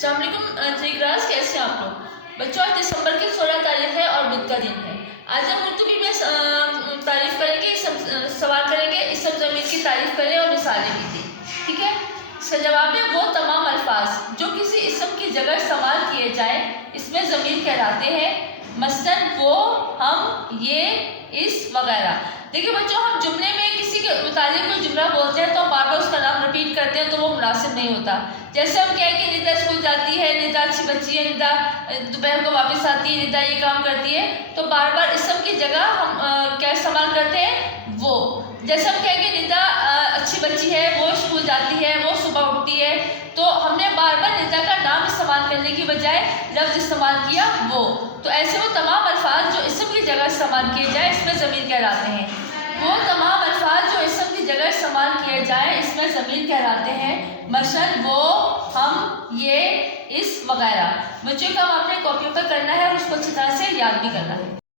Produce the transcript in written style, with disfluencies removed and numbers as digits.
अस्सलाम वालेकुम three class, कैसे हैं आप लोग बच्चों। आज दिसंबर की 16 तारीख है और बुध का दिन है। आज हम उर्दू में तारीफ करेंगे, सवाल करेंगे, इसम ज़मीर की तारीफ करें और मिसालें भी दी। ठीक है। इसका जवाब है वो तमाम अल्फाज जो किसी इसम की जगह इस्तेमाल किए जाए इसमें ज़मीर कहलाते हैं। मसलन वो, हम, ये, इस वगैरह। देखिए बच्चों, हम जुमले में किसी के मुतालिक कोई जुमला बोलते हैं तो बार बार उसका नाम रिपीट करते हैं तो वो मुनासिब नहीं होता। जैसे हम कहें कि निदा स्कूल जाती है, निदा अच्छी बच्ची है, निदा दोपहर को वापस आती है, निदा ये काम करती है, तो बार बार इसम की जगह हम क्या इस्तेमाल करते हैं, वो। जैसे हम कहेंगे निदा अच्छी बच्ची है, वो स्कूल जाती है, वो सुबह उठती है, तो हमने बार बार निदा का नाम इस्तेमाल करने की बजाय लफ्ज़ इस्तेमाल किया वो। तो ऐसे वो तमाम अल्फाज जो इसम की जगह इस्तेमाल किए जाए इसमें ज़मीर कहलाते हैं। वो तमाम अल्फाज जो इसम की जगह इस्तेमाल किए जाए इसमें ज़मीर कहलाते हैं। मसलन वो, हम, ये, इस वगैरह। बच्चों का काम आपने कॉपी पर करना है और उसको अच्छी तरह से याद भी करना है।